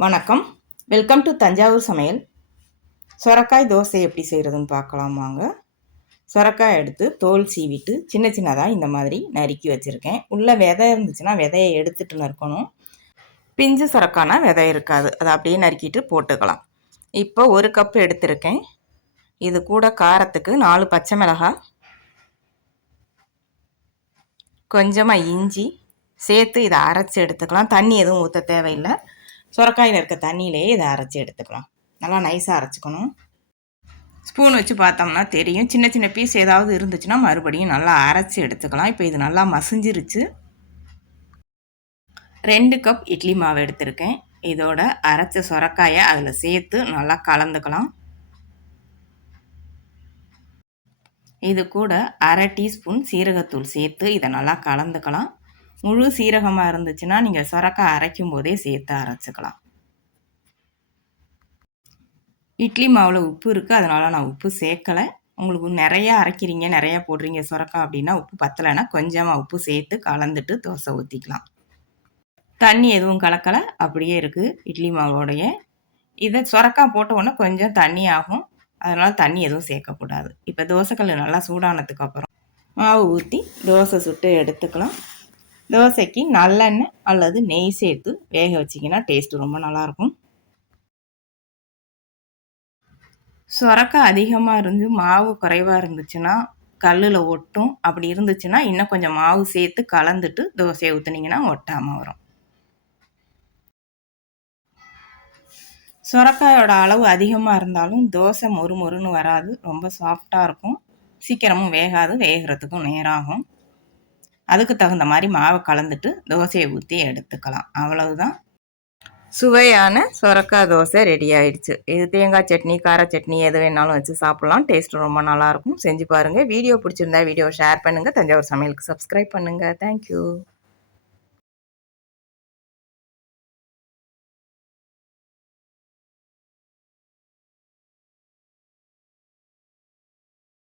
வணக்கம். Welcome to Thanjavur சமையல். சொரக்காய் தோசை எப்படி செய்கிறதுன்னு பார்க்கலாம் வாங்க. சொரக்காய் எடுத்து தோல் சீவிட்டு சின்ன சின்னதாக இந்த மாதிரி நறுக்கி வச்சுருக்கேன். உள்ளே விதை இருந்துச்சுன்னா விதையை எடுத்துகிட்டு நறுக்கணும். பிஞ்சு சொரக்கானா விதை இருக்காது, அதை அப்படியே நறுக்கிட்டு போட்டுக்கலாம். இப்போ 1 கப் எடுத்திருக்கேன். இது கூட காரத்துக்கு 4 பச்சை மிளகாய், கொஞ்சமாக இஞ்சி சேர்த்து இதை அரைச்சி எடுத்துக்கலாம். தண்ணி எதுவும் ஊற்ற தேவையில்லை. சொரக்காயில் இருக்க தண்ணியிலேயே இதை அரைச்சி எடுத்துக்கலாம். நல்லா நைஸாக அரைச்சிக்கணும். ஸ்பூன் வச்சு பார்த்தோம்னா தெரியும். சின்ன சின்ன பீஸ் ஏதாவது இருந்துச்சுன்னா மறுபடியும் நல்லா அரைச்சி எடுத்துக்கலாம். இப்போ இது நல்லா மசிஞ்சிருச்சு. 2 கப் இட்லி மாவு எடுத்திருக்கேன். இதோட அரைச்ச சொரக்காயை அதில் சேர்த்து நல்லா கலந்துக்கலாம். இது கூட 1/2 டீஸ்பூன் சீரகத்தூள் சேர்த்து இதை நல்லா கலந்துக்கலாம். முழு சீரகமாக இருந்துச்சுன்னா நீங்கள் சொரக்காய் அரைக்கும் போதே சேர்த்து அரைச்சிக்கலாம். இட்லி மாவில் உப்பு இருக்குது, அதனால் நான் உப்பு சேர்க்கலை. உங்களுக்கு நிறையா அரைக்கிறீங்க, நிறையா போடுறீங்க சொரக்காய் அப்படின்னா உப்பு பத்தலைன்னா கொஞ்சமாக உப்பு சேர்த்து கலந்துட்டு தோசை ஊற்றிக்கலாம். தண்ணி எதுவும் கலக்கலை, அப்படியே இருக்குது இட்லி மாவோடைய. இதை சொரக்காய் போட்ட உடனே கொஞ்சம் தண்ணி ஆகும், அதனால் தண்ணி எதுவும் சேர்க்கக்கூடாது. இப்போ தோசைக்கல் நல்லா சூடானதுக்கு அப்புறம் மாவு ஊற்றி தோசை சுட்டு எடுத்துக்கலாம். தோசைக்கு நல்லெண்ணெய் அல்லது நெய் சேர்த்து வேக வச்சிங்கன்னா டேஸ்ட்டு ரொம்ப நல்லாயிருக்கும். சொரக்காய் அதிகமாக இருந்து மாவு குறைவாக இருந்துச்சுன்னா கல்லில் ஒட்டும். அப்படி இருந்துச்சுன்னா இன்னும் கொஞ்சம் மாவு சேர்த்து கலந்துட்டு தோசையை ஊற்றுனீங்கன்னா ஒட்டாமல் வரும். சொரக்காயோட அளவு அதிகமாக இருந்தாலும் தோசை மொறு மொறுன்னு வராது, ரொம்ப சாஃப்டாக இருக்கும். சீக்கிரமும் வேகாது, வேகிறதுக்கும் நேரம் ஆகும். அதுக்கு தகுந்த மாதிரி மாவை கலந்துட்டு தோசையை ஊற்றி எடுத்துக்கலாம். அவ்வளவுதான். சுவையான சொரக்காய் தோசை ரெடி ஆயிடுச்சு. இது தேங்காய் சட்னி, கார சட்னி எது வேணாலும் வச்சு சாப்பிட்லாம். டேஸ்ட் ரொம்ப நல்லாயிருக்கும். செஞ்சு பாருங்கள். வீடியோ பிடிச்சிருந்தா வீடியோ ஷேர் பண்ணுங்கள். தஞ்சாவூர் சமையலுக்கு சப்ஸ்கிரைப் பண்ணுங்கள். தேங்க்யூ.